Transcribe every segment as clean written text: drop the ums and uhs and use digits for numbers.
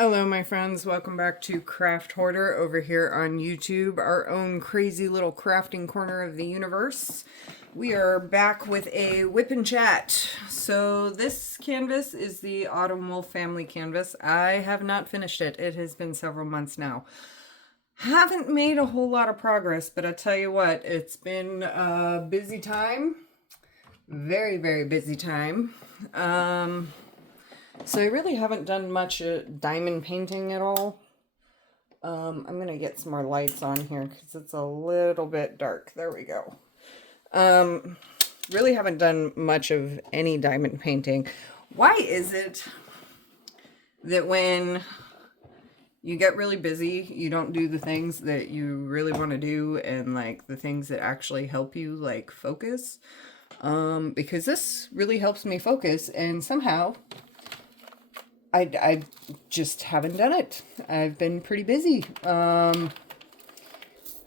Hello, my friends. Welcome back to Craft Hoarder over here on YouTube, our own crazy little crafting corner of the universe. We are back with a whip and chat. So this canvas is the Autumn Wolf family canvas. I have not finished it. It has been several months now. Haven't made a whole lot of progress, but I tell you what, it's been a busy time. Very, very busy time. So I really haven't done much diamond painting at all. I'm going to get some more lights on here because it's a little bit dark. There we go. Really haven't done much of any diamond painting. Why is it that when you get really busy, you don't do the things that you really want to do and like the things that actually help you like focus? Because this really helps me focus, and somehow I just haven't done it. I've been pretty busy.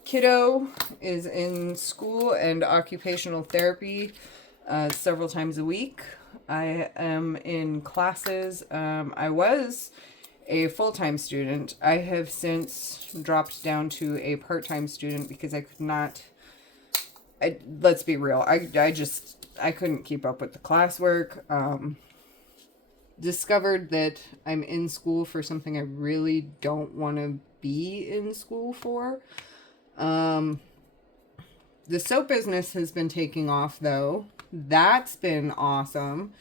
Kiddo is in school and occupational therapy several times a week. I am in classes. I was a full-time student. I have since dropped down to a part-time student because I could not... let's be real. I couldn't keep up with the classwork. Discovered that I'm in school for something I really don't want to be in school for. The soap business has been taking off though. That's been awesome.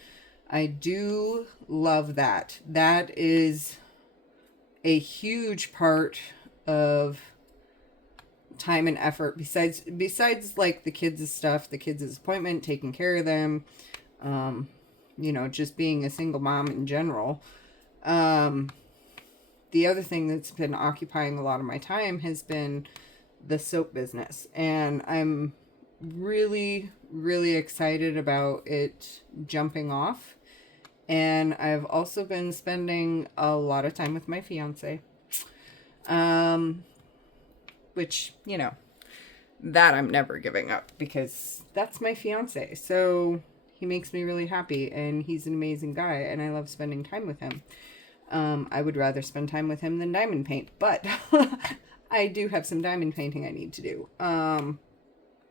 I do love that. That is a huge part of time and effort besides like the kids' stuff, the kids' appointment, taking care of them, just being a single mom in general. The other thing that's been occupying a lot of my time has been the soap business. And I'm really, really excited about it jumping off. And I've also been spending a lot of time with my fiance. Which, that I'm never giving up because that's my fiance. So he makes me really happy, and he's an amazing guy, and I love spending time with him. I would rather spend time with him than diamond paint, but I do have some diamond painting I need to do.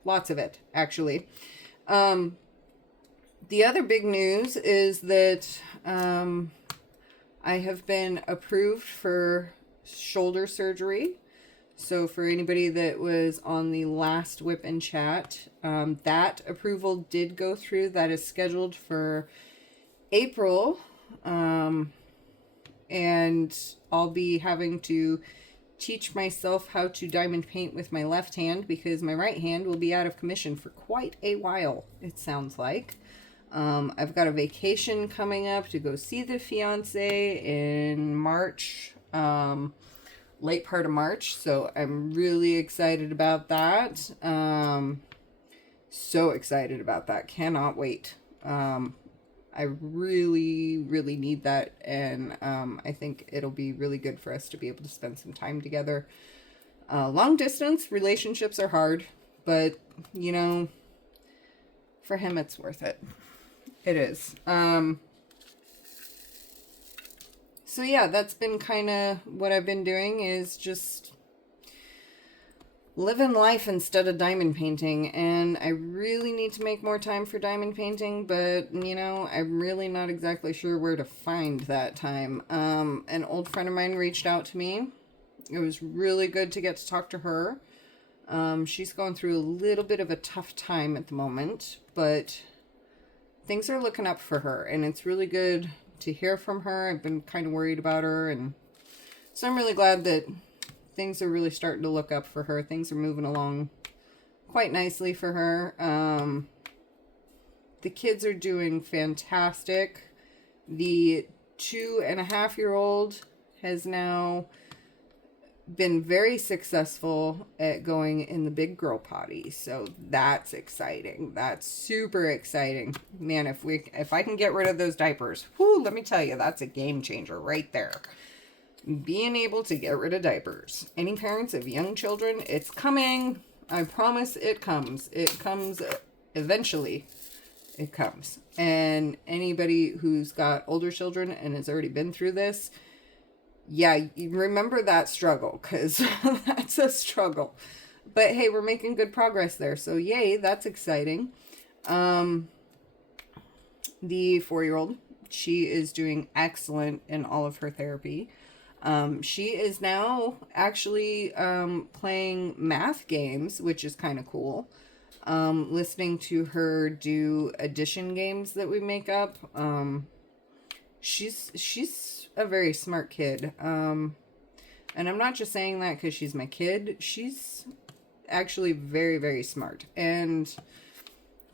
Lots of it, actually. The other big news is that I have been approved for shoulder surgery. So for anybody that was on the last whip and chat, that approval did go through. That is scheduled for April. And I'll be having to teach myself how to diamond paint with my left hand because my right hand will be out of commission for quite a while, it sounds like. I've got a vacation coming up to go see the fiance in March. Late part of March, so I'm really excited about that. So excited about that. Cannot wait. I really, really need that, and I think it'll be really good for us to be able to spend some time together. Long distance relationships are hard, but, for him it's worth it. It is. So yeah, that's been kind of what I've been doing, is just living life instead of diamond painting. And I really need to make more time for diamond painting, but I'm really not exactly sure where to find that time. An old friend of mine reached out to me. It was really good to get to talk to her. She's going through a little bit of a tough time at the moment, but things are looking up for her, and it's really good to hear from her. I've been kind of worried about her, and so I'm really glad that things are really starting to look up for her. Things are moving along quite nicely for her. The kids are doing fantastic. The 2.5-year-old has now been very successful at going in the big girl potty, so that's exciting. That's super exciting, man. If I can get rid of those diapers, whoo, let me tell you, that's a game changer right there. Being able to get rid of diapers. Any parents of young children, it's coming. I promise it comes. It comes eventually. It comes. And anybody who's got older children and has already been through this, Yeah, you remember that struggle, because that's a struggle. But hey, we're making good progress there. So yay, that's exciting. Um, the 4-year-old, she is doing excellent in all of her therapy. She is now actually playing math games, which is kind of cool. Listening to her do addition games that we make up. She's a very smart kid. And I'm not just saying that because she's my kid. She's actually very, very smart. And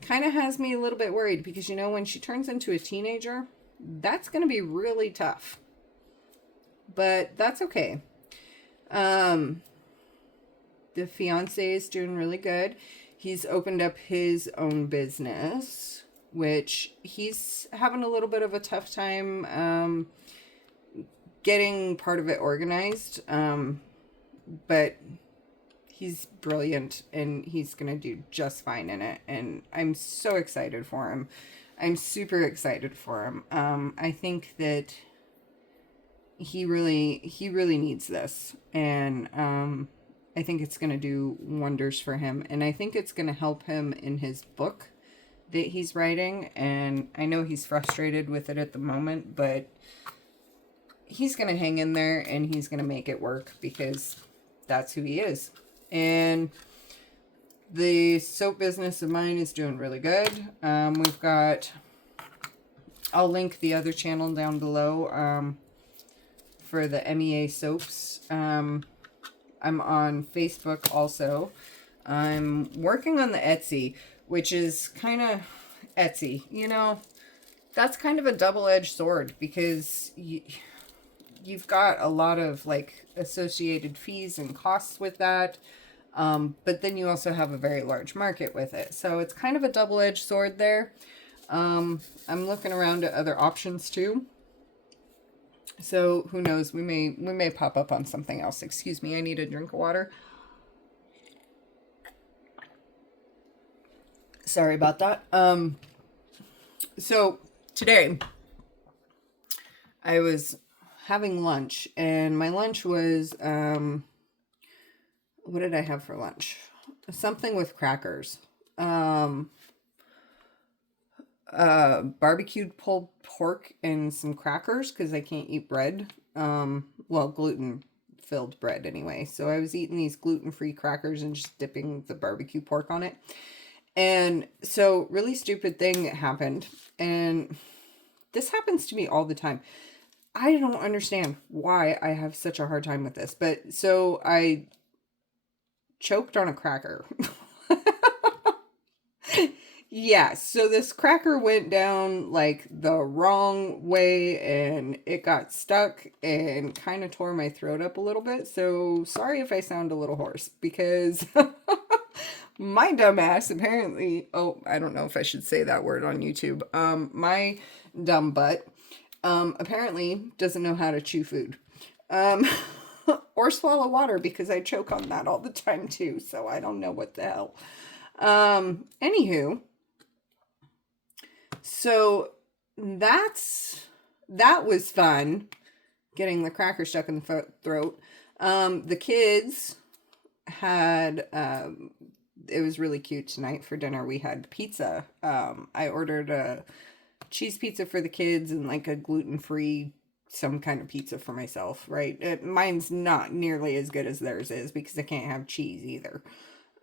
kind of has me a little bit worried because, when she turns into a teenager, that's going to be really tough. But that's okay. The fiance is doing really good. He's opened up his own business, which he's having a little bit of a tough time getting part of it organized. But he's brilliant and he's going to do just fine in it. And I'm so excited for him. I'm super excited for him. I think that he really needs this. And I think it's going to do wonders for him. And I think it's going to help him in his book that he's writing. And I know he's frustrated with it at the moment, but he's going to hang in there and he's going to make it work because that's who he is. And the soap business of mine is doing really good. We've got, I'll link the other channel down below for the MEA soaps. I'm on Facebook also. I'm working on the Etsy, which is kind of Etsy. That's kind of a double-edged sword because you've got a lot of associated fees and costs with that. But then you also have a very large market with it. So it's kind of a double-edged sword there. I'm looking around at other options too. So who knows? We may pop up on something else. Excuse me, I need a drink of water. Sorry about that. So today I was having lunch and my lunch was what did I have for lunch? Something with crackers. Barbecued pulled pork and some crackers because I can't eat bread. Gluten filled bread anyway. So I was eating these gluten-free crackers and just dipping the barbecue pork on it. And so really stupid thing happened. And this happens to me all the time. I don't understand why I have such a hard time with this. But so I choked on a cracker. Yeah, so this cracker went down the wrong way and it got stuck and kind of tore my throat up a little bit. So sorry if I sound a little hoarse because my dumbass apparently, I don't know if I should say that word on YouTube. My dumb butt apparently doesn't know how to chew food. Or swallow water because I choke on that all the time too. So I don't know what the hell. Anywho, so that was fun, getting the cracker stuck in the throat. The kids had, it was really cute tonight for dinner. We had pizza. I ordered a cheese pizza for the kids and a gluten-free some kind of pizza for myself, right? Mine's not nearly as good as theirs is because I can't have cheese either.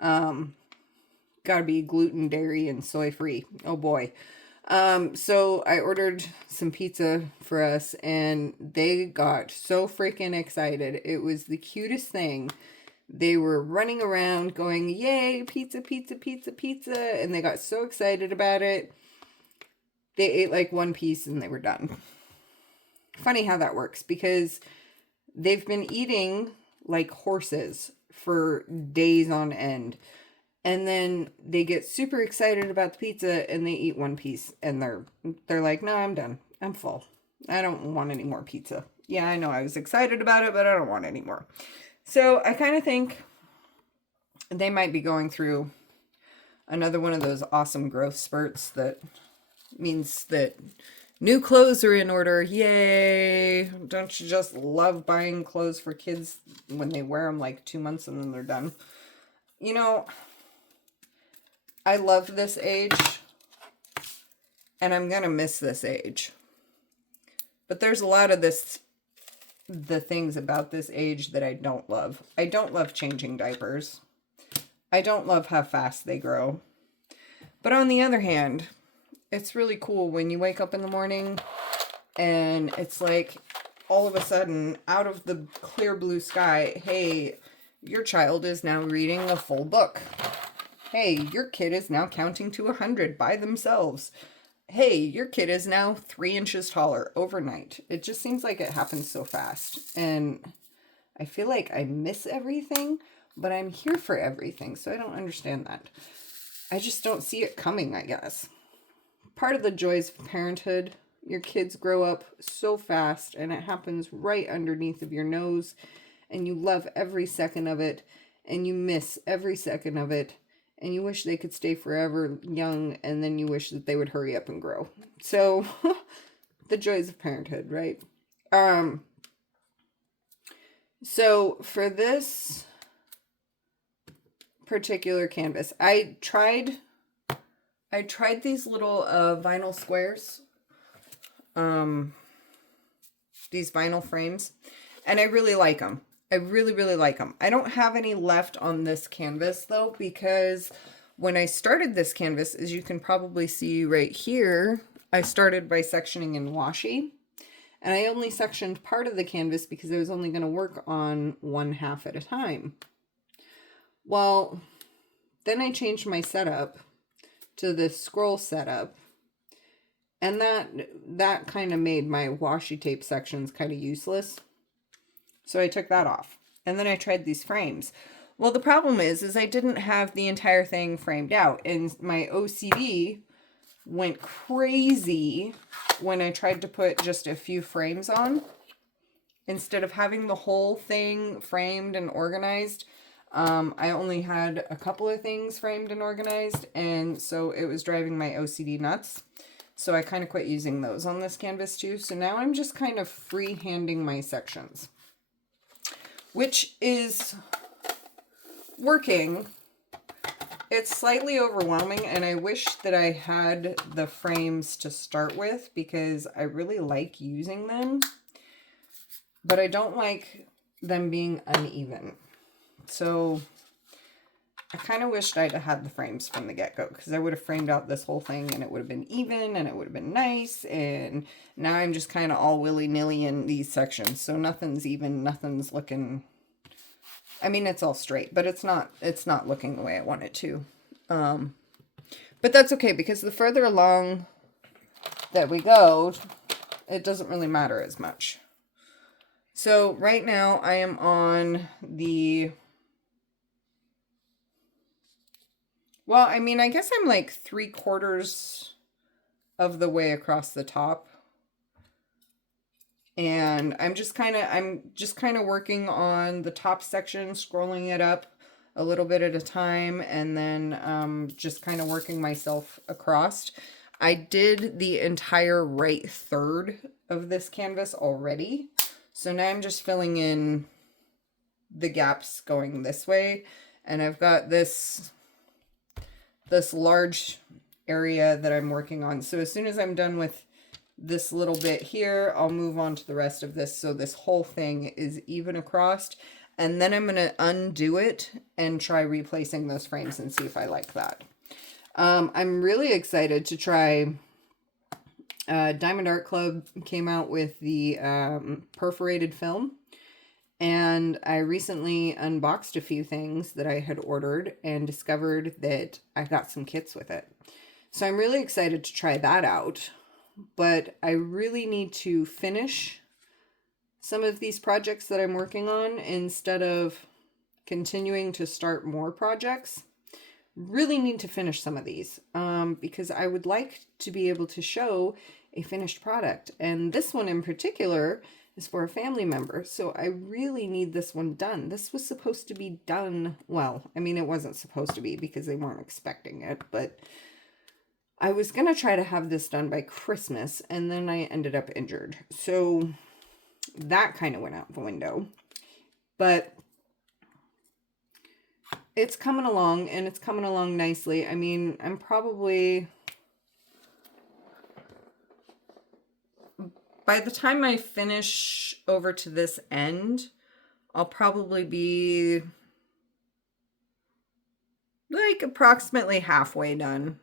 Gotta be gluten, dairy, and soy free. Oh boy. So I ordered some pizza for us and they got so freaking excited. It was the cutest thing. They were running around going, yay, pizza, pizza, pizza, pizza. And they got so excited about it. They ate one piece and they were done. Funny how that works because they've been eating like horses for days on end. And then they get super excited about the pizza and they eat one piece and they're like, no, I'm done. I'm full. I don't want any more pizza. Yeah, I know I was excited about it, but I don't want any more. So I kind of think they might be going through another one of those awesome growth spurts that means that New clothes are in order. Yay. Don't you just love buying clothes for kids when they wear them like 2 months and then they're done? You know, I love this age and I'm going to miss this age. But there's a lot of the things about this age that I don't love. I don't love changing diapers. I don't love how fast they grow. But on the other hand, it's really cool when you wake up in the morning and it's like all of a sudden out of the clear blue sky, hey, your child is now reading a full book. Hey, your kid is now counting to 100 by themselves. Hey, your kid is now 3 inches taller overnight. It just seems like it happens so fast. And I feel like I miss everything, but I'm here for everything. So I don't understand that. I just don't see it coming, I guess. Part of the joys of parenthood, your kids grow up so fast and it happens right underneath of your nose and you love every second of it and you miss every second of it and you wish they could stay forever young and then you wish that they would hurry up and grow. So the joys of parenthood, right? So for this particular canvas, I tried these little vinyl squares, these vinyl frames, and I really like them. I really, really like them. I don't have any left on this canvas though, because when I started this canvas, as you can probably see right here, I started by sectioning in washi, and I only sectioned part of the canvas because I was only going to work on one half at a time. Well, then I changed my setup to this scroll setup, and that kind of made my washi tape sections kind of useless. So I took that off. And then I tried these frames. Well, the problem is I didn't have the entire thing framed out, and my OCD went crazy when I tried to put just a few frames on instead of having the whole thing framed and organized. I only had a couple of things framed and organized, and so it was driving my OCD nuts. So I kind of quit using those on this canvas too. So now I'm just kind of freehanding my sections, which is working. It's slightly overwhelming, and I wish that I had the frames to start with because I really like using them, but I don't like them being uneven. So I kind of wished I'd have had the frames from the get-go, because I would have framed out this whole thing and it would have been even and it would have been nice. And now I'm just kind of all willy-nilly in these sections. So nothing's even, nothing's looking, I mean, it's all straight, but it's not looking the way I want it to. But that's okay, because the further along that we go, it doesn't really matter as much. So right now I am on the, well, I mean, I guess I'm like 3/4 of the way across the top. And I'm just kind of working on the top section, scrolling it up a little bit at a time, and then just kind of working myself across. I did the entire right third of this canvas already. So now I'm just filling in the gaps going this way. And I've got this large area that I'm working on. So as soon as I'm done with this little bit here, I'll move on to the rest of this, so this whole thing is even across, and then I'm going to undo it and try replacing those frames and see if I like that. I'm really excited to try, Diamond Art Club came out with the perforated film, and I recently unboxed a few things that I had ordered and discovered that I got some kits with it. So I'm really excited to try that out. But I really need to finish some of these projects that I'm working on instead of continuing to start more projects. Really need to finish some of these because I would like to be able to show a finished product. And this one in particular is for a family member. So I really need this one done. This was supposed to be done. Well, I mean, it wasn't supposed to be because they weren't expecting it, but I was going to try to have this done by Christmas, and then I ended up injured. So that kind of went out the window. But it's coming along, and it's coming along nicely. I mean, I'm probably... By the time I finish over to this end, I'll probably be like approximately halfway done.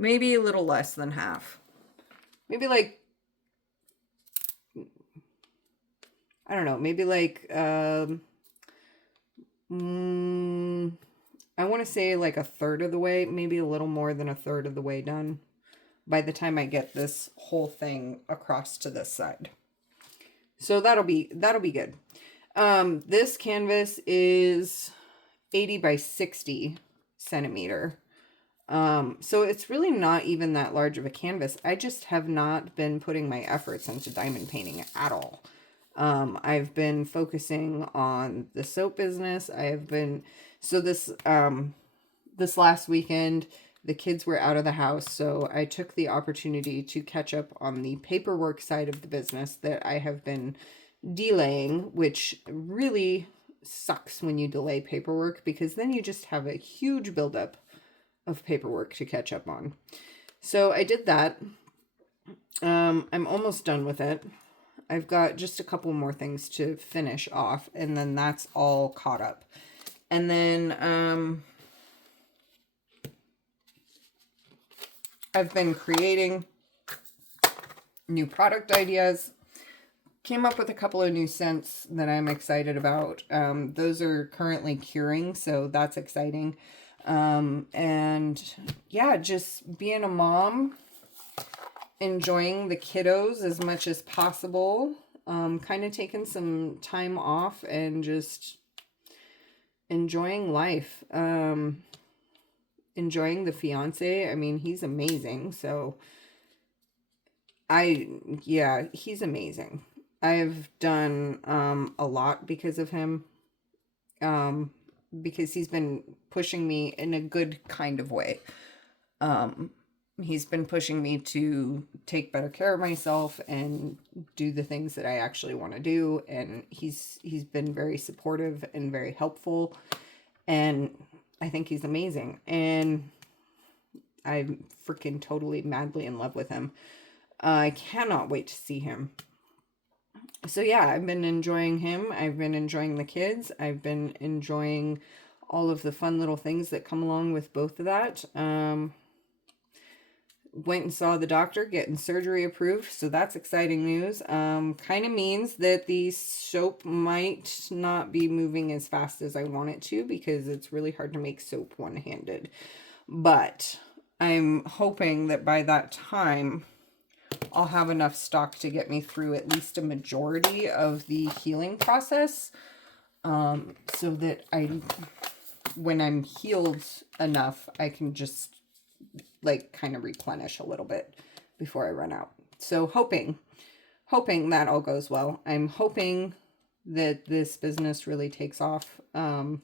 Maybe a little less than half. Maybe like, I don't know, maybe like, I want to say like a third of the way, maybe a little more than a third of the way done by the time I get this whole thing across to this side. So that'll be good. This canvas is 80 by 60 centimeter. So it's really not even that large of a canvas. I just have not been putting my efforts into diamond painting at all. I've been focusing on the soap business. So this last weekend, the kids were out of the house, so I took the opportunity to catch up on the paperwork side of the business that I have been delaying, which really sucks when you delay paperwork, because then you just have a huge buildup of paperwork to catch up on. So I did that. I'm almost done with it. I've got just a couple more things to finish off, and then that's all caught up. And then I've been creating new product ideas. Came up with a couple of new scents that I'm excited about. Those are currently curing, so that's exciting. And yeah, just being a mom, enjoying the kiddos as much as possible. Kind of taking some time off and just enjoying life. Enjoying the fiance. I mean, he's amazing. So he's amazing. I've done a lot because of him. Because he's been pushing me in a good kind of way. He's been pushing me to take better care of myself and do the things that I actually want to do. And he's been very supportive and very helpful. And I think he's amazing. And I'm freaking totally madly in love with him. I cannot wait to see him. So yeah, I've been enjoying him. I've been enjoying the kids. I've been enjoying all of the fun little things that come along with both of that. Went and saw the doctor, getting surgery approved. So that's exciting news. Kind of means that the soap might not be moving as fast as I want it to, because it's really hard to make soap one-handed. But I'm hoping that by that time, I'll have enough stock to get me through at least a majority of the healing process. So that when I'm healed enough, I can just like kind of replenish a little bit before I run out. So hoping that all goes well. I'm hoping that this business really takes off. I'm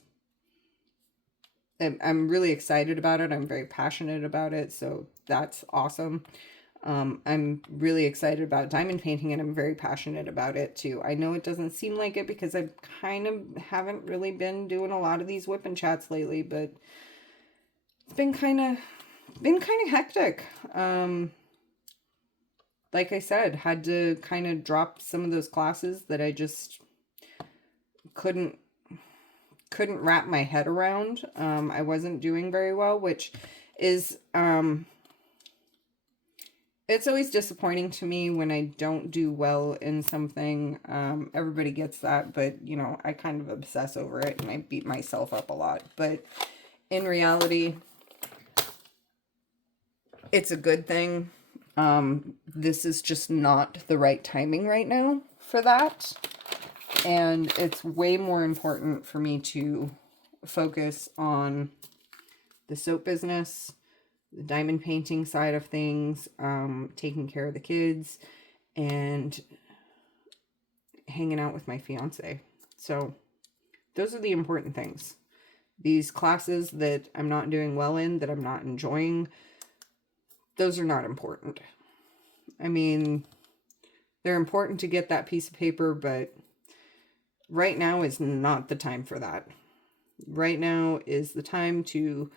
really excited about it. I'm very passionate about it. So that's awesome. I'm really excited about diamond painting, and I'm very passionate about it too. I know it doesn't seem like it because I kind of haven't really been doing a lot of these whip and chats lately, but it's been kind of hectic. Like I said, had to kind of drop some of those classes that I just couldn't wrap my head around. I wasn't doing very well, which is, it's always disappointing to me when I don't do well in something. Everybody gets that, but, you know, I kind of obsess over it and I beat myself up a lot. But in reality, it's a good thing. This is just not the right timing right now for that. And it's way more important for me to focus on the soap business, the diamond painting side of things, taking care of the kids, and hanging out with my fiance. So those are the important things. These classes that I'm not doing well in, that I'm not enjoying, those are not important. I mean, they're important to get that piece of paper, but right now is not the time for that. Right now is the time to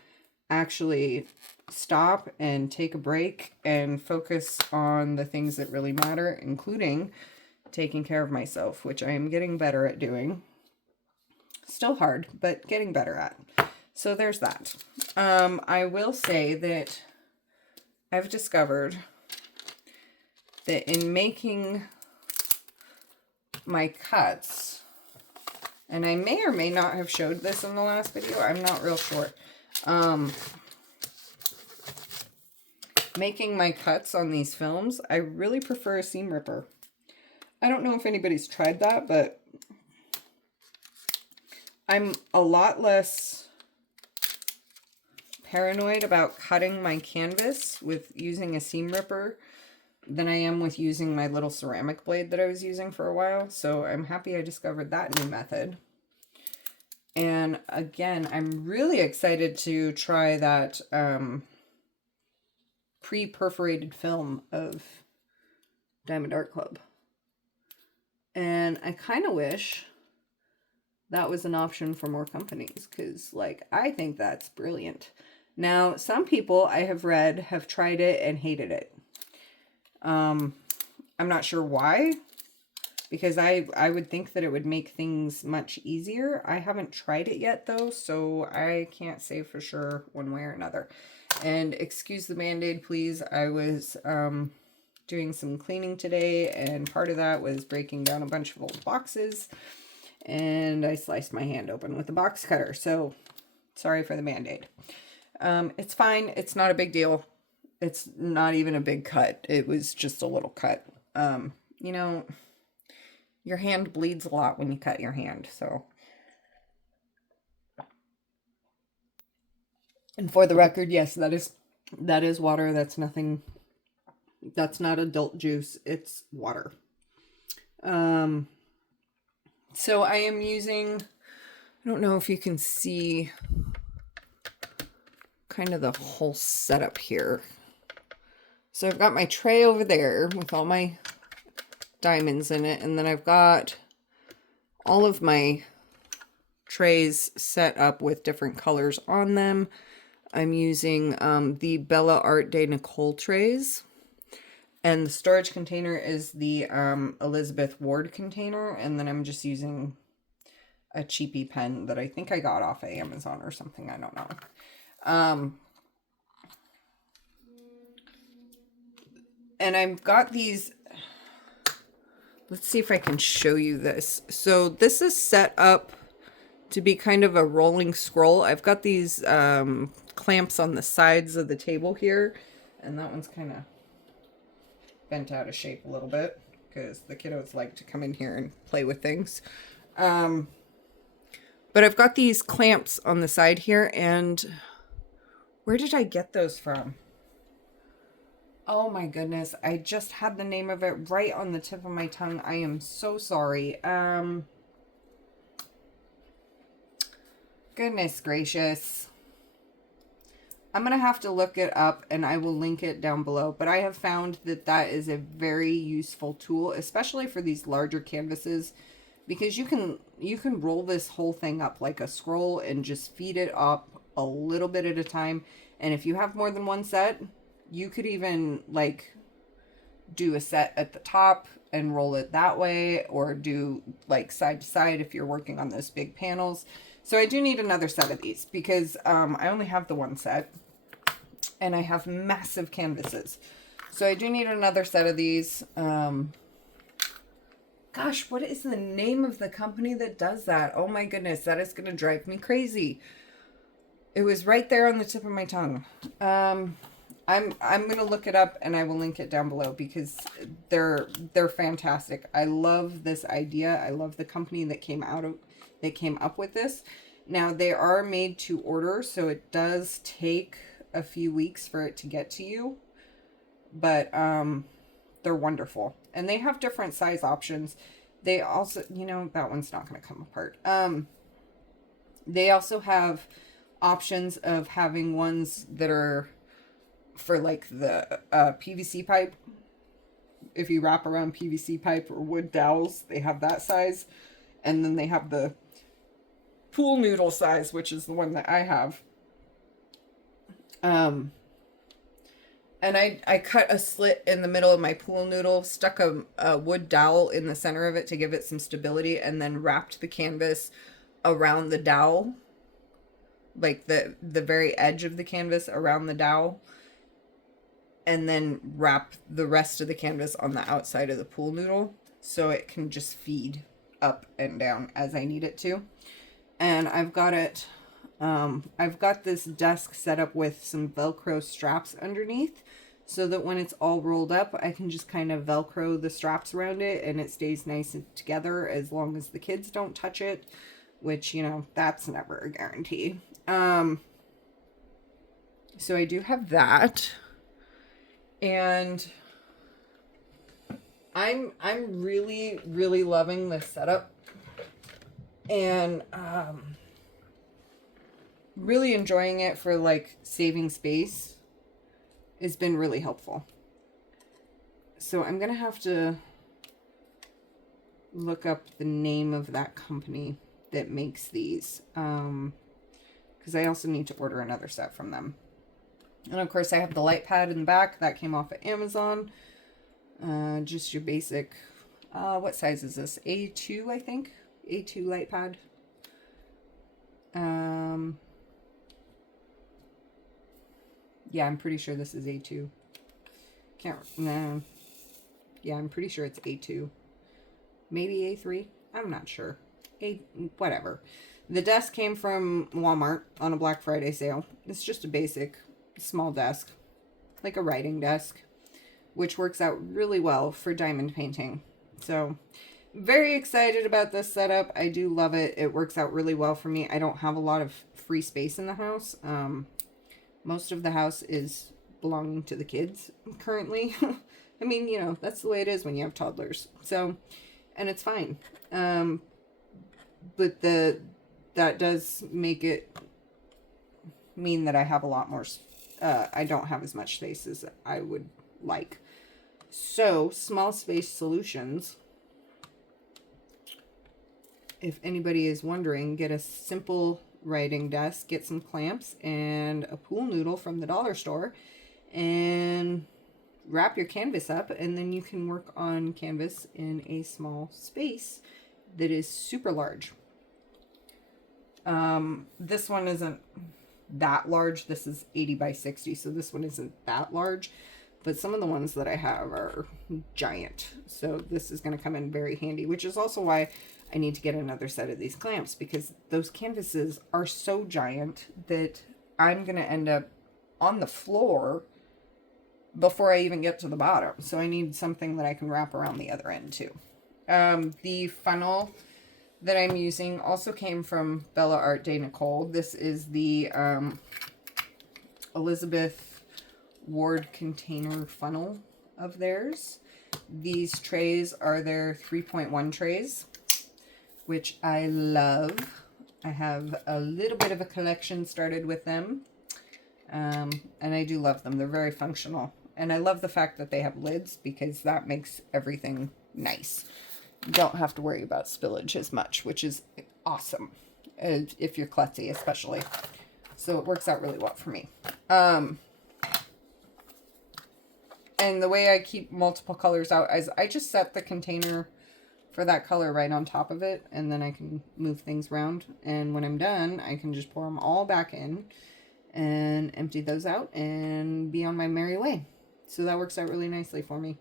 actually stop and take a break and focus on the things that really matter, including taking care of myself, which I am getting better at doing. Still hard, but getting better at. So there's that. I will say that I've discovered that in making my cuts, and I may or may not have showed this in the last video, I'm not real sure. Making my cuts on these films, I really prefer a seam ripper. I don't know if anybody's tried that, but I'm a lot less paranoid about cutting my canvas with using a seam ripper than I am with using my little ceramic blade that I was using for a while. So I'm happy I discovered that new method. And again, I'm really excited to try that pre-perforated film of Diamond Art Club. And I kind of wish that was an option for more companies, because like I think that's brilliant. Now, some people I have read have tried it and hated it. I'm not sure why, because I would think that it would make things much easier. I haven't tried it yet though, so I can't say for sure one way or another. And excuse the Band-Aid, please. I was doing some cleaning today, and part of that was breaking down a bunch of old boxes, and I sliced my hand open with a box cutter. So sorry for the Band-Aid. It's fine. It's not a big deal. It's not even a big cut. It was just a little cut. You know, your hand bleeds a lot when you cut your hand, so. And for the record, yes, that is water. That's nothing. That's not adult juice. It's water. So I am using, I don't know if you can see kind of the whole setup here. So I've got my tray over there with all my diamonds in it, and then I've got all of my trays set up with different colors on them. I'm using the Bella Art de Nicole trays, and the storage container is the Elizabeth Ward container, and then I'm just using a cheapy pen that I think I got off of Amazon or something. I don't know. And I've got these, let's see if I can show you this. So this is set up to be kind of a rolling scroll. I've got these clamps on the sides of the table here, and that one's kind of bent out of shape a little bit because the kiddos like to come in here and play with things. But I've got these clamps on the side here, and where did I get those from? Oh my goodness, I just had the name of it right on the tip of my tongue. I am so sorry. Goodness gracious. I'm going to have to look it up, and I will link it down below. But I have found that that is a very useful tool, especially for these larger canvases, because you can roll this whole thing up like a scroll and just feed it up a little bit at a time. And if you have more than one set, you could even like do a set at the top and roll it that way, or do like side to side if you're working on those big panels. So I do need another set of these because I only have the one set, and I have massive canvases. So I do need another set of these. Gosh, what is the name of the company that does that? Oh my goodness, that is going to drive me crazy. It was right there on the tip of my tongue. I'm going to look it up, and I will link it down below because they're fantastic. I love this idea. I love the company that came up with this. Now, they are made to order, so it does take a few weeks for it to get to you. But they're wonderful. And they have different size options. They also, that one's not going to come apart. They also have options of having ones that are for like the PVC pipe. If you wrap around PVC pipe or wood dowels, they have that size. And then they have the pool noodle size, which is the one that I have. And I cut a slit in the middle of my pool noodle, stuck a wood dowel in the center of it to give it some stability, and then wrapped the canvas around the dowel, like the very edge of the canvas around the dowel, and then wrap the rest of the canvas on the outside of the pool noodle so it can just feed up and down as I need it to. And I've got this desk set up with some Velcro straps underneath so that when it's all rolled up, I can just kind of Velcro the straps around it and it stays nice and together as long as the kids don't touch it, which, you know, that's never a guarantee. So I do have that. And I'm really, really loving this setup. And really enjoying it for like saving space. It's been really helpful. So I'm gonna have to look up the name of that company that makes these, because I also need to order another set from them. And of course I have the light pad in the back that came off of Amazon. Just your basic, what size is this? A2, I think. A2 light pad. Yeah, I'm pretty sure this is A2. No. Yeah, I'm pretty sure it's A2. Maybe A3. I'm not sure. Whatever. The desk came from Walmart on a Black Friday sale. It's just a basic small desk, like a writing desk, which works out really well for diamond painting. So, very excited about this setup. I do love it. It works out really well for me. I don't have a lot of free space in the house. Most of the house is belonging to the kids currently. I mean, you know, that's the way it is when you have toddlers. So, and it's fine. But that does make it mean that I have a lot more, I don't have as much space as I would like. So, Small Space Solutions, if anybody is wondering, get a simple writing desk, get some clamps and a pool noodle from the dollar store, and wrap your canvas up, and then you can work on canvas in a small space that is super large. This one isn't that large. This is 80 by 60, so this one isn't that large, but some of the ones that I have are giant, so this is going to come in very handy, which is also why I need to get another set of these clamps, because those canvases are so giant that I'm going to end up on the floor before I even get to the bottom. So I need something that I can wrap around the other end too. The funnel that I'm using also came from Bella Art de Nicole. This is the Elizabeth Ward container funnel of theirs. These trays are their 3.1 trays, which I love. I have a little bit of a collection started with them. And I do love them. They're very functional. And I love the fact that they have lids, because that makes everything nice. You don't have to worry about spillage as much, which is awesome. If you're klutzy, especially. So it works out really well for me. And the way I keep multiple colors out is I just set the container for that color right on top of it, and then I can move things around, and when I'm done I can just pour them all back in and empty those out and be on my merry way. So that works out really nicely for me.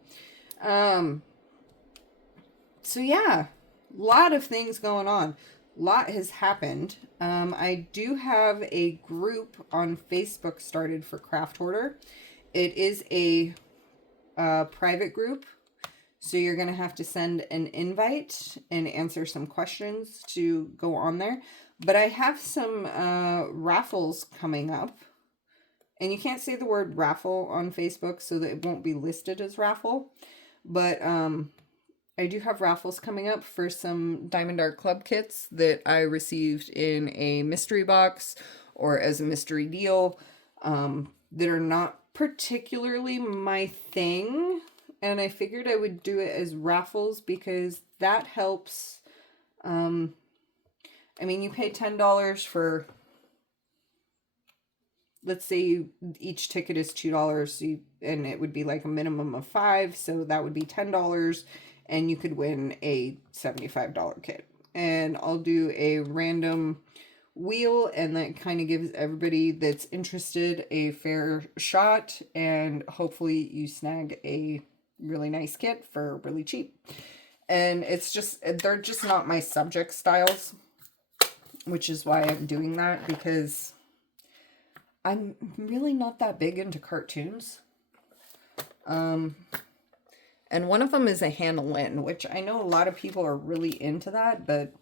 So yeah, a lot of things going on. A lot has happened. I do have a group on Facebook started for Craft Hoarder. It is a private group. So you're going to have to send an invite and answer some questions to go on there. But I have some raffles coming up. And you can't say the word raffle on Facebook, so that it won't be listed as raffle. But I do have raffles coming up for some Diamond Art Club kits that I received in a mystery box or as a mystery deal, that are not particularly my thing, and I figured I would do it as raffles because that helps. I mean, you pay $10 for, let's say each ticket is $2, so and it would be like a minimum of 5, so that would be $10, and you could win a $75 kit. And I'll do a random wheel, and that kind of gives everybody that's interested a fair shot, and hopefully you snag a really nice kit for really cheap. And it's just, they're just not my subject styles, which is why I'm doing that, because I'm really not that big into cartoons. And one of them is a Hannah Lynn, which I know a lot of people are really into that, but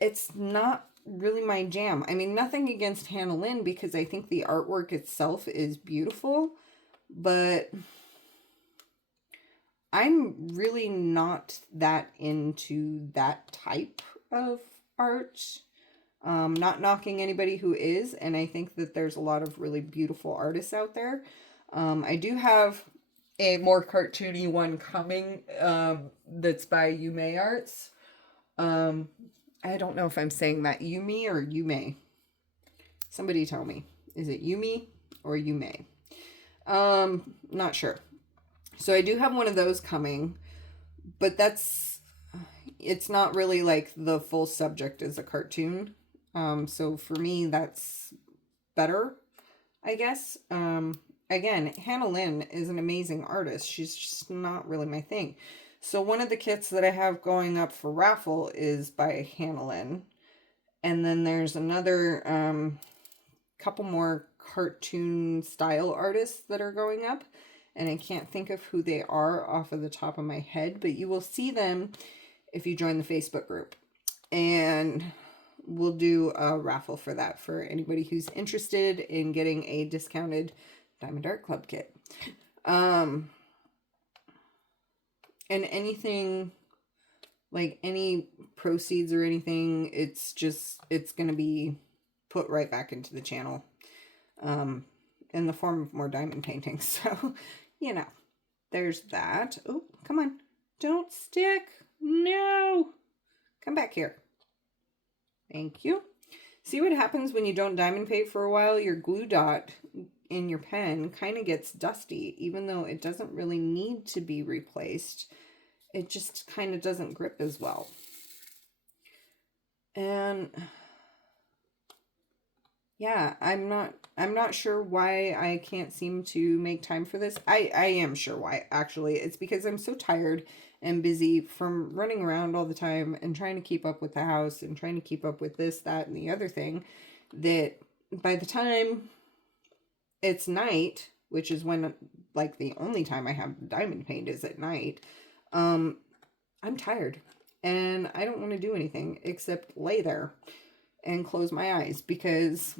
it's not really my jam. I mean, nothing against Hannah Lynn, because I think the artwork itself is beautiful, but I'm really not that into that type of art. Not knocking anybody who is, and I think that there's a lot of really beautiful artists out there. I do have a more cartoony one coming, that's by Yume Arts. I don't know if I'm saying that Yumi or Yume. Somebody tell me. Is it Yumi or Yume? Not sure. So I do have one of those coming, but it's not really like the full subject as a cartoon. So for me, that's better, I guess. Again, Hannah Lynn is an amazing artist. She's just not really my thing. So one of the kits that I have going up for raffle is by Hannah Lynn. And then there's another couple more cartoon style artists that are going up. And I can't think of who they are off of the top of my head, but you will see them if you join the Facebook group. And we'll do a raffle for that for anybody who's interested in getting a discounted Diamond Art Club kit. And anything, like any proceeds or anything, it's going to be put right back into the channel in the form of more diamond paintings. So, you know, there's that. Oh, come on. Don't stick. No. Come back here. Thank you. See what happens when you don't diamond paint for a while? Your glue dot in your pen kind of gets dusty, even though it doesn't really need to be replaced. It just kind of doesn't grip as well. And yeah, I'm not sure why I can't seem to make time for this. I am sure why, actually. It's because I'm so tired and busy from running around all the time and trying to keep up with the house and trying to keep up with this, that, and the other thing, that by the time it's night, which is when, like, the only time I have diamond paint is at night, I'm tired and I don't want to do anything except lay there and close my eyes because,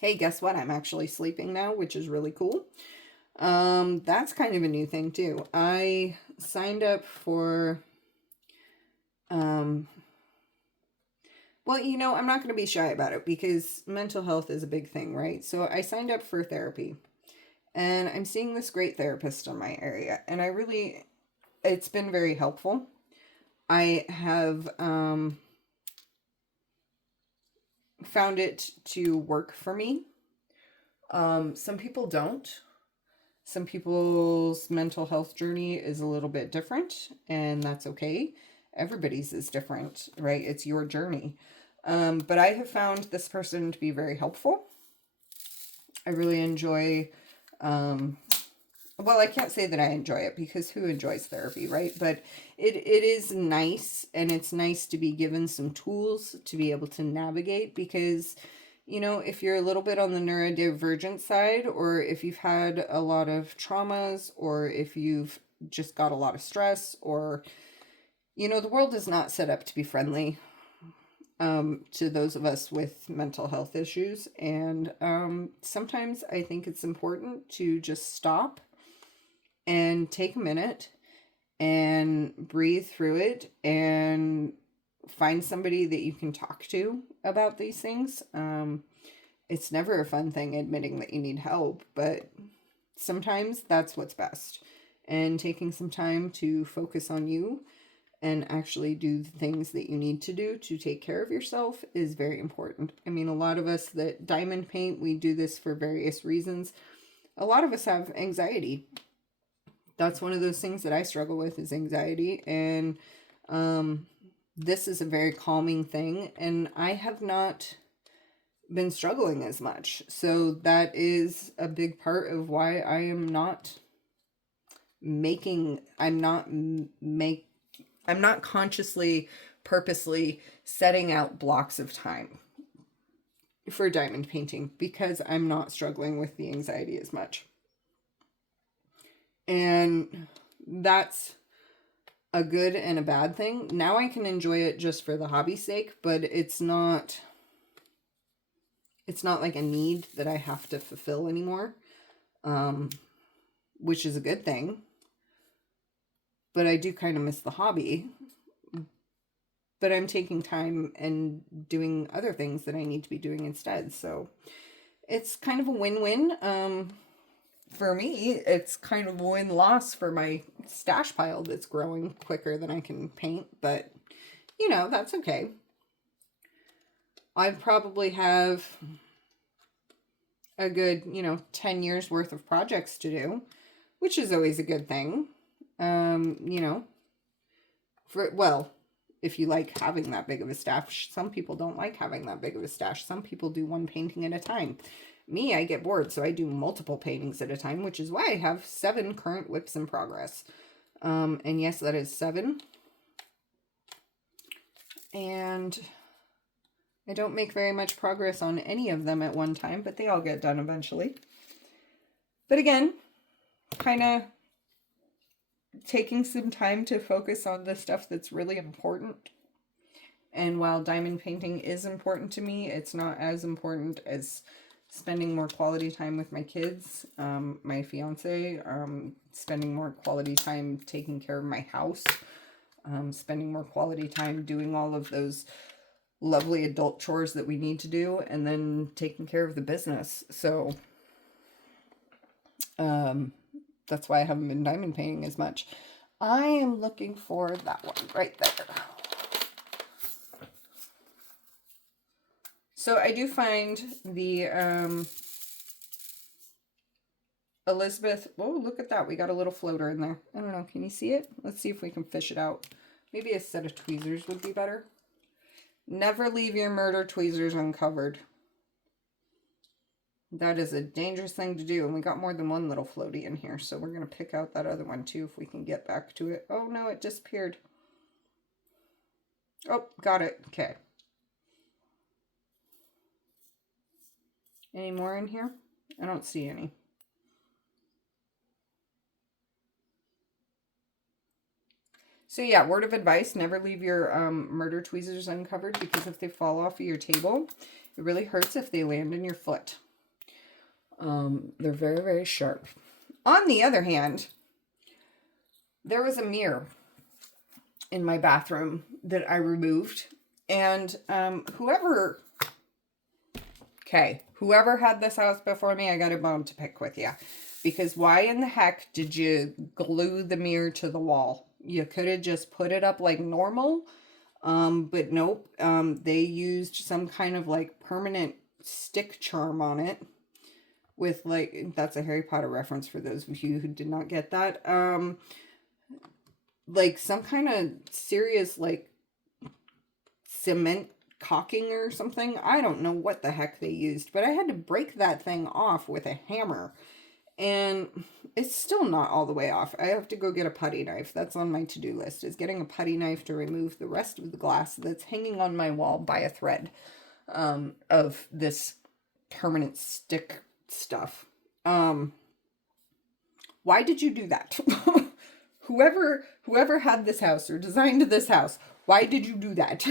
hey, guess what? I'm actually sleeping now, which is really cool. That's kind of a new thing too. I signed up for, well, you know, I'm not going to be shy about it because mental health is a big thing, right? So I signed up for therapy and I'm seeing this great therapist in my area, and it's been very helpful. I have, found it to work for me. Some people don't. Some people's mental health journey is a little bit different, and that's okay. Everybody's is different, right? It's your journey. But I have found this person to be very helpful. I really enjoy, well, I can't say that I enjoy it because who enjoys therapy, right? But it is nice, and it's nice to be given some tools to be able to navigate because, you know, if you're a little bit on the neurodivergent side, or if you've had a lot of traumas, or if you've just got a lot of stress, or, you know, the world is not set up to be friendly to those of us with mental health issues. And sometimes I think it's important to just stop and take a minute and breathe through it and find somebody that you can talk to about these things. It's never a fun thing admitting that you need help, but sometimes that's what's best. And taking some time to focus on you and actually do the things that you need to do to take care of yourself is very important. I mean, a lot of us that diamond paint, we do this for various reasons. A lot of us have anxiety. That's one of those things that I struggle with, is anxiety. And this is a very calming thing. And I have not been struggling as much. So that is a big part of why I am not I'm not consciously, purposely setting out blocks of time for diamond painting, because I'm not struggling with the anxiety as much. And that's a good and a bad thing. Now I can enjoy it just for the hobby's sake, but it's not like a need that I have to fulfill anymore, which is a good thing. But I do kind of miss the hobby. But I'm taking time and doing other things that I need to be doing instead. So it's kind of a win-win. For me, it's kind of a win-loss for my stash pile that's growing quicker than I can paint. But, you know, that's okay. I probably have a good, 10 years worth of projects to do, which is always a good thing. If you like having that big of a stash. Some people don't like having that big of a stash. Some people do one painting at a time. Me, I get bored, so I do multiple paintings at a time, which is why I have 7 current whips in progress. And yes, that is 7. And I don't make very much progress on any of them at one time, but they all get done eventually. But again, kind of taking some time to focus on the stuff that's really important. And while diamond painting is important to me, it's not as important as spending more quality time with my kids, my fiance, spending more quality time taking care of my house, spending more quality time doing all of those lovely adult chores that we need to do, and then taking care of the business. So that's why I haven't been diamond painting as much. I am looking for that one right there. So I do find the Elizabeth. Oh, look at that. We got a little floater in there. I don't know. Can you see it? Let's see if we can fish it out. Maybe a set of tweezers would be better. Never leave your murder tweezers uncovered. That is a dangerous thing to do. And we got more than one little floaty in here. So we're going to pick out that other one too if we can get back to it. Oh no, it disappeared. Oh, got it. Okay. Any more in here? I don't see any. So yeah, word of advice, never leave your murder tweezers uncovered, because if they fall off of your table, it really hurts if they land in your foot. They're very, very sharp. On the other hand, there was a mirror in my bathroom that I removed, and whoever had this house before me, I got a bone to pick with you. Because why in the heck did you glue the mirror to the wall? You could have just put it up like normal, but nope. They used some kind of like permanent stick charm on it with like, that's a Harry Potter reference for those of you who did not get that. Like some kind of serious like cement caulking or something. I don't know what the heck they used, but I had to break that thing off with a hammer. And it's still not all the way off. I have to go get a putty knife. That's on my to-do list, is getting a putty knife to remove the rest of the glass that's hanging on my wall by a thread of this permanent stick stuff. Why did you do that? Whoever had this house or designed this house, why did you do that?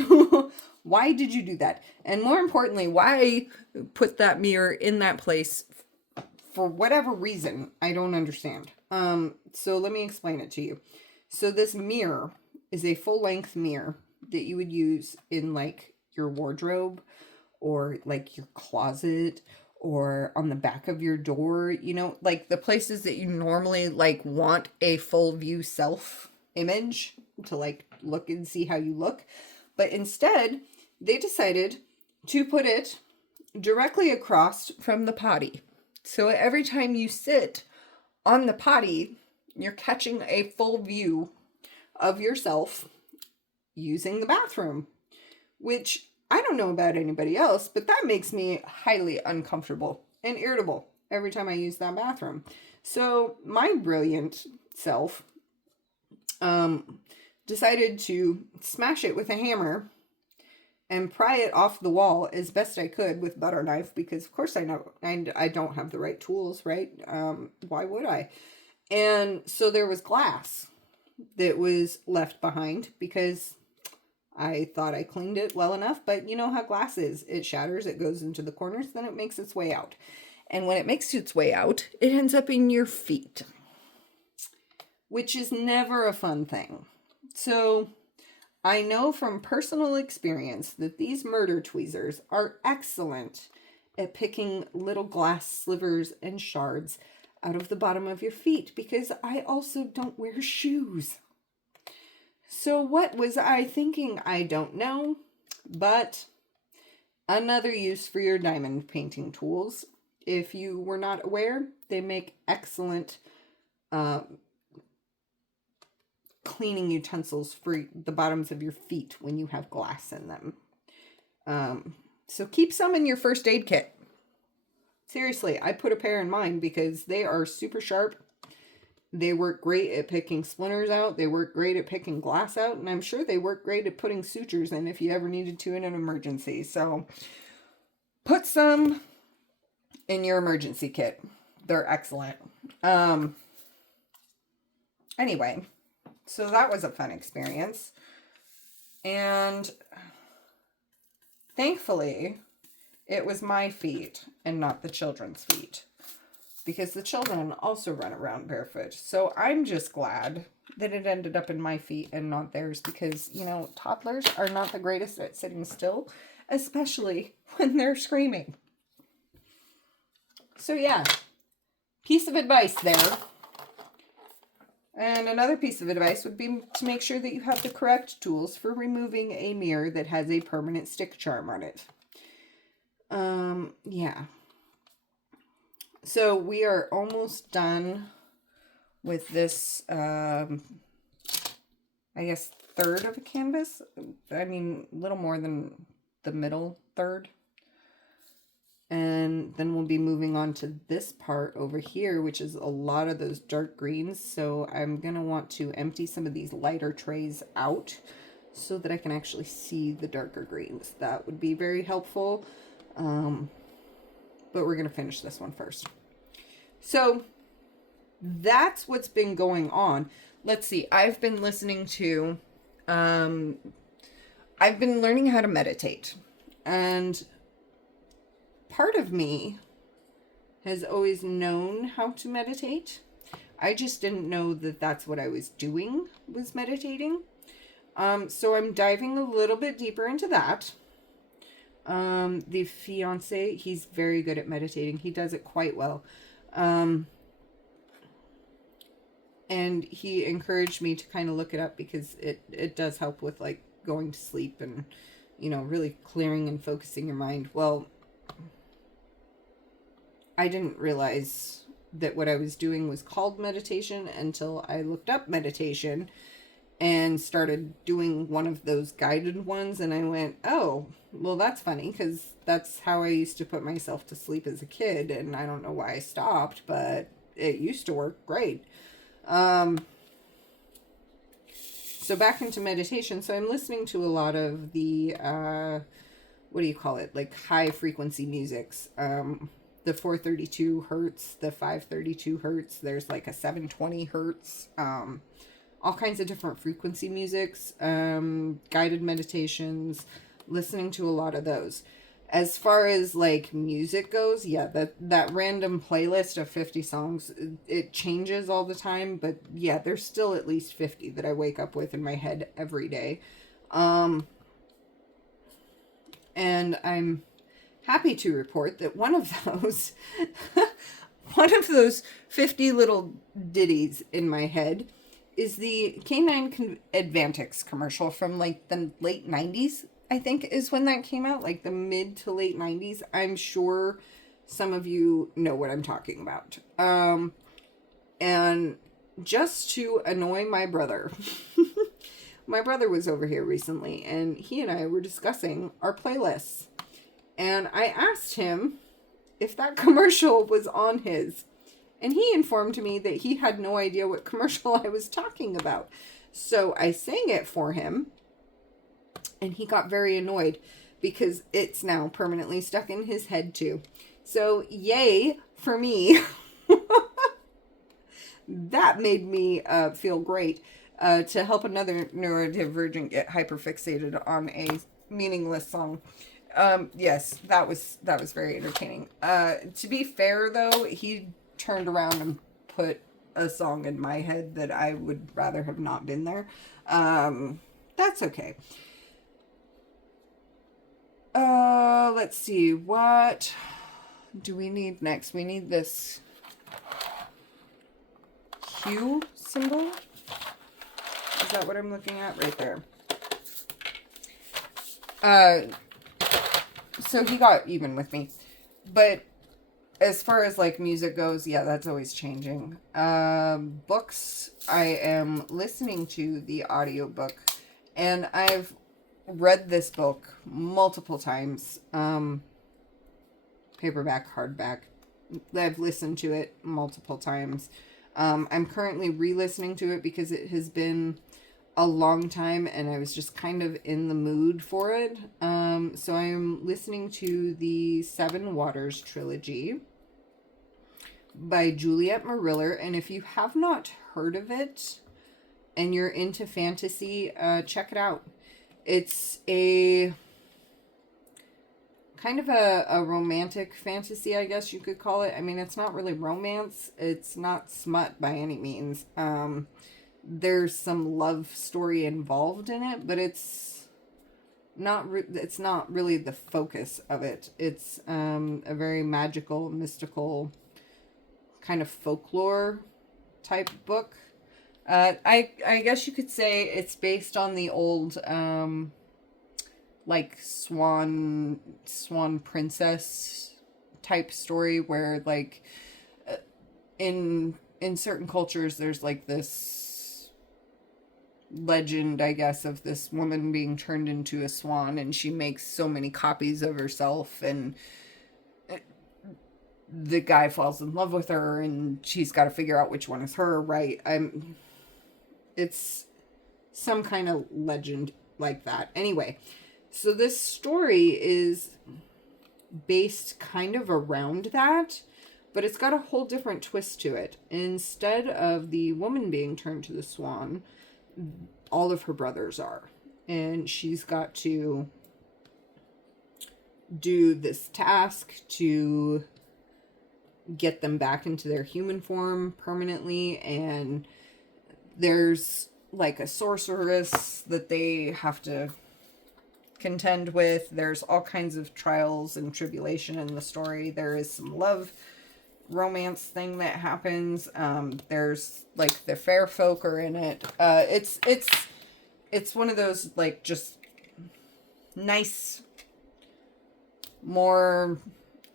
Why did you do that? And more importantly, why put that mirror in that place? For whatever reason, I don't understand. So let me explain it to you. So this mirror is a full-length mirror that you would use in like your wardrobe or like your closet or on the back of your door, you know, like the places that you normally like want a full view self image to like look and see how you look. But instead, they decided to put it directly across from the potty. So every time you sit on the potty, you're catching a full view of yourself using the bathroom, which I don't know about anybody else, but that makes me highly uncomfortable and irritable every time I use that bathroom. So my brilliant self decided to smash it with a hammer and pry it off the wall as best I could with butter knife, because of course I know I don't have the right tools, right? Why would I? And so there was glass that was left behind because I thought I cleaned it well enough, but you know how glass is. It shatters, it goes into the corners, then it makes its way out. And when it makes its way out, it ends up in your feet, which is never a fun thing. So I know from personal experience that these murder tweezers are excellent at picking little glass slivers and shards out of the bottom of your feet, because I also don't wear shoes. So what was I thinking? I don't know, but another use for your diamond painting tools. If you were not aware, they make excellent cleaning utensils for the bottoms of your feet when you have glass in them. So keep some in your first aid kit. Seriously, I put a pair in mine because they are super sharp. They work great at picking splinters out. They work great at picking glass out. And I'm sure they work great at putting sutures in if you ever needed to in an emergency. So put some in your emergency kit. They're excellent. Anyway, so that was a fun experience. And thankfully, it was my feet and not the children's feet, because the children also run around barefoot. So I'm just glad that it ended up in my feet and not theirs, because, you know, toddlers are not the greatest at sitting still, especially when they're screaming. So yeah, piece of advice there. And another piece of advice would be to make sure that you have the correct tools for removing a mirror that has a permanent stick charm on it. Yeah. So we are almost done with this, I guess, third of a canvas. I mean, a little more than the middle third. And then we'll be moving on to this part over here, which is a lot of those dark greens. So I'm going to want to empty some of these lighter trays out so that I can actually see the darker greens. That would be very helpful. But we're going to finish this one first. So that's what's been going on. Let's see. I've been listening to, I've been learning how to meditate. And part of me has always known how to meditate. I just didn't know that that's what I was doing, was meditating. So I'm diving a little bit deeper into that. The fiance, he's very good at meditating. He does it quite well. And he encouraged me to kind of look it up because it does help with like going to sleep and, you know, really clearing and focusing your mind. Well, I didn't realize that what I was doing was called meditation until I looked up meditation and started doing one of those guided ones. And I went, oh, well, that's funny, because that's how I used to put myself to sleep as a kid. And I don't know why I stopped, but it used to work great. So back into meditation. So I'm listening to a lot of the, what do you call it? Like high frequency musics. The 432 hertz, the 532 hertz. There's like a 720 hertz. All kinds of different frequency musics, guided meditations, listening to a lot of those. As far as like music goes, yeah, that random playlist of 50 songs, it changes all the time, but yeah, there's still at least 50 that I wake up with in my head every day. And I'm happy to report that one of those, one of those 50 little ditties in my head is the Canine Advantix commercial from like the late 90s, I think is when that came out, like the mid to late 90s. I'm sure some of you know what I'm talking about. And just to annoy my brother, my brother was over here recently and he and I were discussing our playlists. And I asked him if that commercial was on his. And he informed me that he had no idea what commercial I was talking about. So I sang it for him. And he got very annoyed because it's now permanently stuck in his head too. So yay for me. That made me feel great to help another neurodivergent get hyperfixated on a meaningless song. Yes, that was very entertaining. To be fair though, he turned around and put a song in my head that I would rather have not been there. That's okay. Let's see, what do we need next? We need this Q symbol. Is that what I'm looking at? Right there. So he got even with me. But as far as like music goes, yeah, that's always changing. Books, I am listening to the audiobook. And I've read this book multiple times. Paperback, hardback. I've listened to it multiple times. I'm currently re-listening to it because it has been a long time and I was just kind of in the mood for it. So I'm listening to the Seven Waters trilogy by Juliet Mariller. And if you have not heard of it and you're into fantasy, check it out. It's a kind of a romantic fantasy, I guess you could call it. I mean, it's not really romance. It's not smut by any means. There's some love story involved in it, but it's not really the focus of it. It's a very magical, mystical kind of folklore type book. I guess you could say it's based on the old like swan princess type story where like in certain cultures there's like this legend, I guess, of this woman being turned into a swan and she makes so many copies of herself and the guy falls in love with her and she's got to figure out which one is her, right? It's some kind of legend like that. Anyway, so this story is based kind of around that, but it's got a whole different twist to it. Instead of the woman being turned to the swan, all of her brothers are. And she's got to do this task to get them back into their human form permanently. And there's like a sorceress that they have to contend with. There's all kinds of trials and tribulation in the story. There is some love romance thing that happens. There's like the fair folk are in it. It's one of those like just nice, more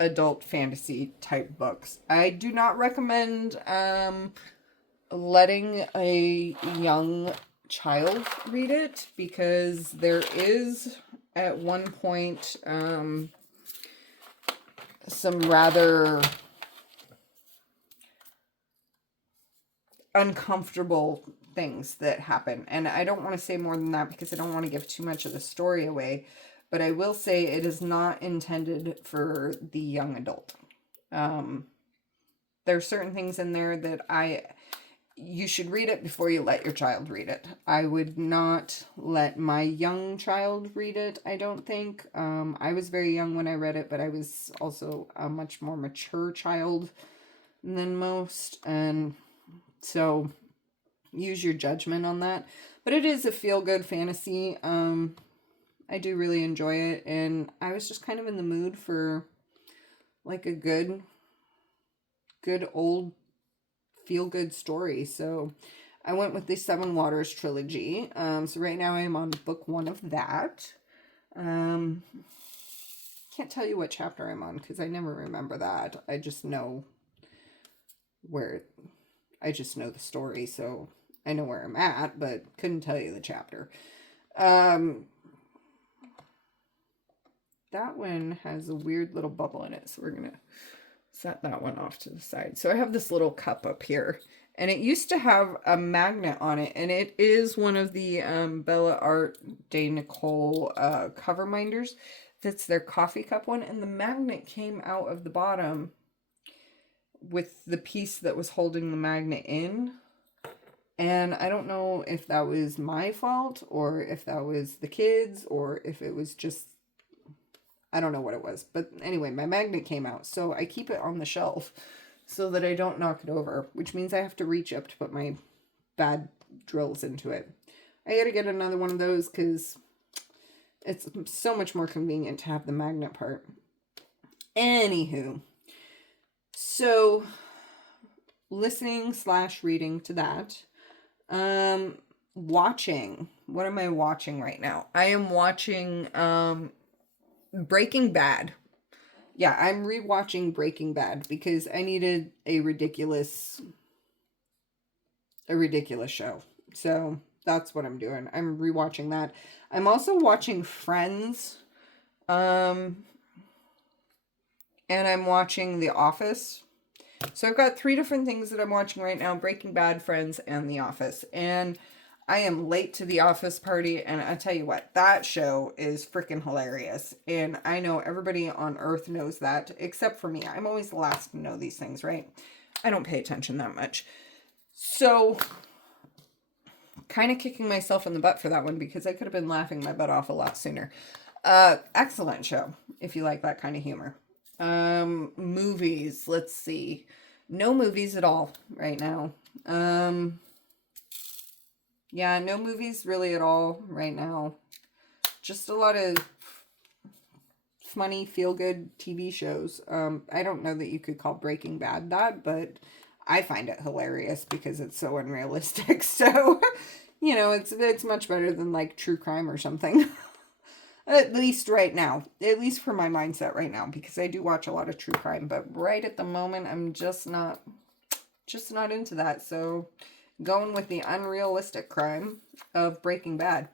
adult fantasy type books. I do not recommend letting a young child read it because there is at one point some rather uncomfortable things that happen. And I don't want to say more than that because I don't want to give too much of the story away. But I will say it is not intended for the young adult. There are certain things in there that you should read it before you let your child read it. I would not let my young child read it, I don't think. I was very young when I read it, but I was also a much more mature child than most. And so use your judgment on that. But it is a feel-good fantasy. I do really enjoy it, and I was just kind of in the mood for like a good old feel-good story. So I went with the Seven Waters trilogy. So right now I am on book 1 of that. Can't tell you what chapter I'm on because I never remember that. I just know the story, so I know where I'm at, but couldn't tell you the chapter. That one has a weird little bubble in it, so we're gonna set that one off to the side. So I have this little cup up here, and it used to have a magnet on it, and it is one of the Bella Art de Nicole cover minders. That's their coffee cup one, and the magnet came out of the bottom with the piece that was holding the magnet in. And I don't know if that was my fault, or if that was the kids, or if it was just, I don't know what it was. But anyway, my magnet came out, so I keep it on the shelf so that I don't knock it over, which means I have to reach up to put my bad drills into it. I gotta get another one of those because it's so much more convenient to have the magnet part. Anywho, so listening / reading to that. Watching. What am I watching right now? I am watching Breaking Bad. Yeah, I'm rewatching Breaking Bad because I needed a ridiculous show. So that's what I'm doing. I'm rewatching that. I'm also watching Friends. And I'm watching The Office. So I've got 3 different things that I'm watching right now: Breaking Bad, Friends, and The Office. And I am late to The Office party, and I tell you what, that show is freaking hilarious. And I know everybody on Earth knows that, except for me. I'm always the last to know these things, right? I don't pay attention that much. So, kind of kicking myself in the butt for that one because I could have been laughing my butt off a lot sooner. Excellent show, if you like that kind of humor. Movies, let's see. No movies at all right now. Yeah, no movies really at all right now. Just a lot of funny, feel-good TV shows. I don't know that you could call Breaking Bad that, but I find it hilarious because it's so unrealistic. So, you know, it's much better than like true crime or something. At least right now. At least for my mindset right now, because I do watch a lot of true crime, but right at the moment I'm just not into that. So going with the unrealistic crime of Breaking Bad,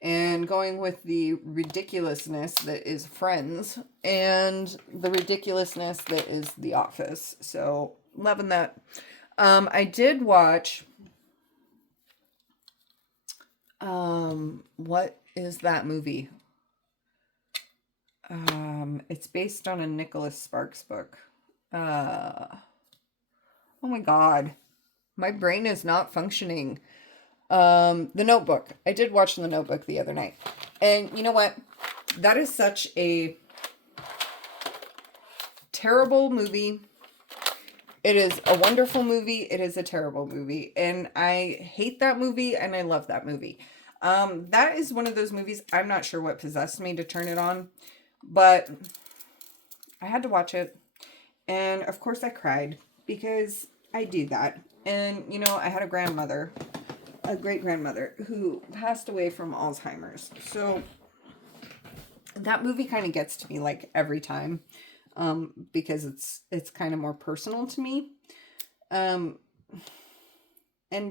and going with the ridiculousness that is Friends, and the ridiculousness that is The Office. So loving that. I did watch what is that movie? It's based on a Nicholas Sparks book. Oh my God. My brain is not functioning. The Notebook. I did watch The Notebook the other night. And you know what? That is such a terrible movie. It is a wonderful movie. It is a terrible movie. And I hate that movie and I love that movie. That is one of those movies, I'm not sure what possessed me to turn it on, but I had to watch it. And of course I cried because I do that. And, you know, I had a great-grandmother who passed away from Alzheimer's. So that movie kind of gets to me like every time, because it's kind of more personal to me. And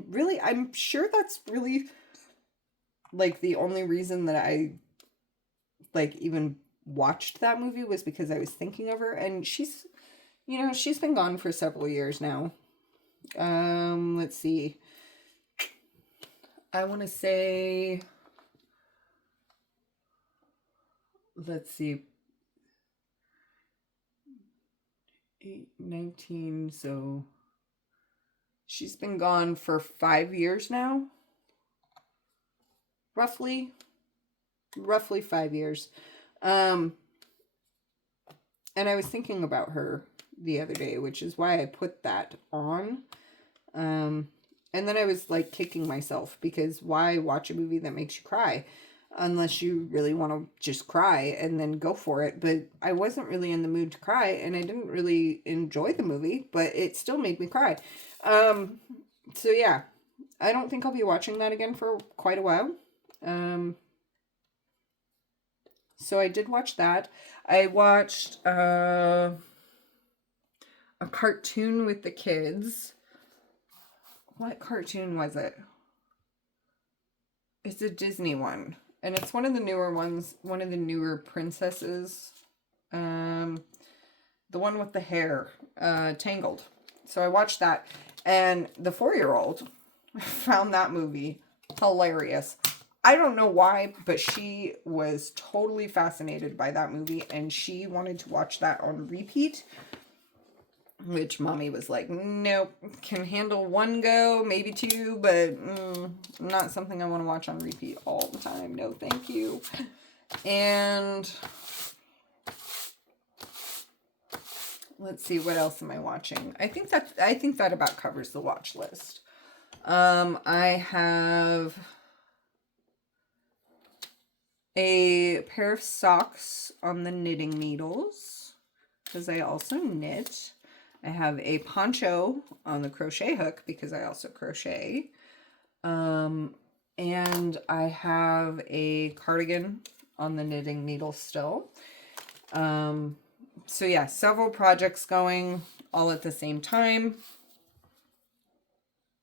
really, I'm sure that's really like the only reason that I like even watched that movie was because I was thinking of her. And she's been gone for several years now. Let's see. I want to say, 19, so she's been gone for 5 years now. Roughly 5 years. And I was thinking about her the other day, which is why I put that on. And then I was like kicking myself because why watch a movie that makes you cry? unless you really want to just cry and then go for it. But I wasn't really in the mood to cry, and I didn't really enjoy the movie, but it still made me cry. So yeah, I don't think I'll be watching that again for quite a while. So I did watch that. I watched a cartoon with the kids. What cartoon was it? It's a Disney one. And it's one of the newer ones, one of the newer princesses. The one with the hair, Tangled. So I watched that. And the 4-year-old found that movie hilarious. I don't know why, but she was totally fascinated by that movie. And she wanted to watch that on repeat. Which mommy was like, nope, can handle one go, maybe two, but not something I want to watch on repeat all the time. No, thank you. And let's see, what else am I watching? I think that about covers the watch list. I have a pair of socks on the knitting needles because I also knit. I have a poncho on the crochet hook because I also crochet. And I have a cardigan on the knitting needle still. So yeah, several projects going all at the same time.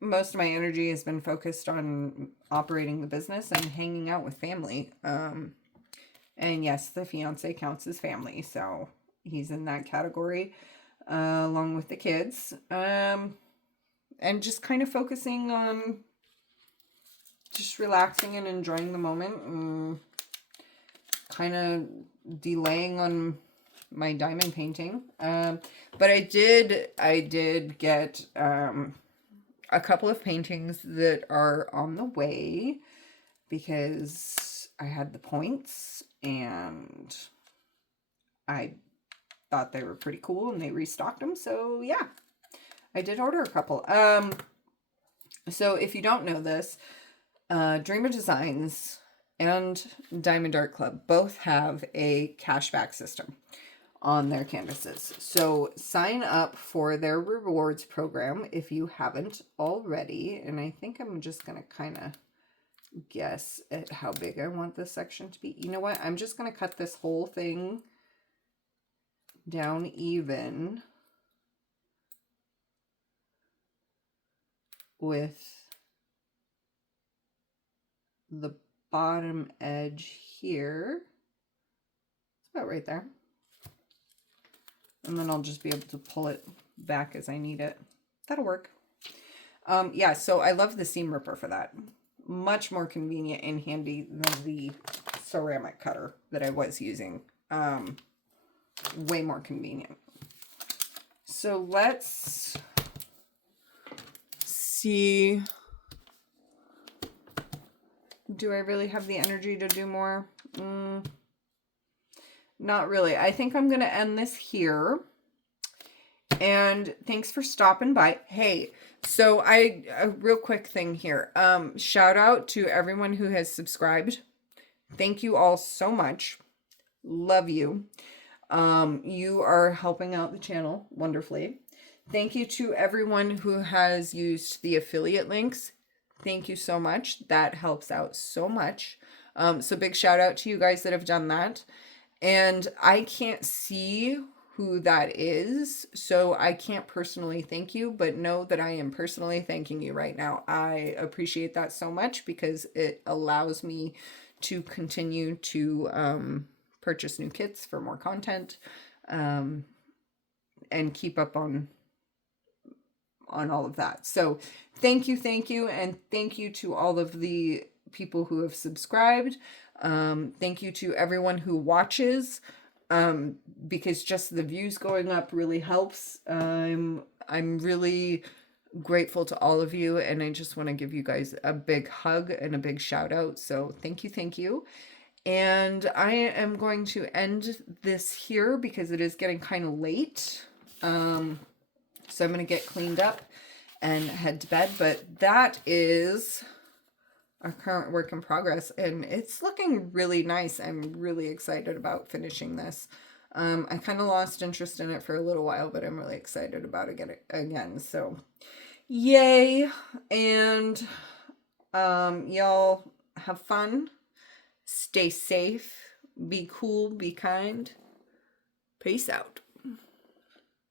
Most of my energy has been focused on operating the business and hanging out with family. And yes, the fiance counts as family, so he's in that category. Along with the kids, and just kind of focusing on just relaxing and enjoying the moment, and kind of delaying on my diamond painting. But I did get a couple of paintings that are on the way because I had the points and I thought they were pretty cool and they restocked them. So yeah, I did order a couple. So if you don't know this, Dreamer Designs and Diamond Art Club both have a cashback system on their canvases. So sign up for their rewards program if you haven't already. And I think I'm just going to kind of guess at how big I want this section to be. You know what? I'm just going to cut this whole thing down even with the bottom edge here. It's about right there. And then I'll just be able to pull it back as I need it. That'll work. Yeah, so I love the seam ripper for that. Much more convenient and handy than the ceramic cutter that I was using. Way more convenient. So let's see. Do I really have the energy to do more? Not really. I think I'm going to end this here. And thanks for stopping by. Hey, so a real quick thing here. Shout out to everyone who has subscribed. Thank you all so much. Love you. You are helping out the channel wonderfully. Thank you to everyone who has used the affiliate links. Thank you so much. That helps out so much. So big shout out to you guys that have done that. And I can't see who that is, so I can't personally thank you, but know that I am personally thanking you right now. I appreciate that so much because it allows me to continue to purchase new kits for more content, and keep up on all of that. So thank you, and thank you to all of the people who have subscribed. Thank you to everyone who watches, because just the views going up really helps. I'm really grateful to all of you, and I just want to give you guys a big hug and a big shout out. So thank you. And I am going to end this here because it is getting kind of late. So I'm going to get cleaned up and head to bed. But that is our current work in progress, and it's looking really nice. I'm really excited about finishing this. I kind of lost interest in it for a little while, but I'm really excited about it again. So, yay! And y'all have fun, stay safe, be cool, be kind. Peace out.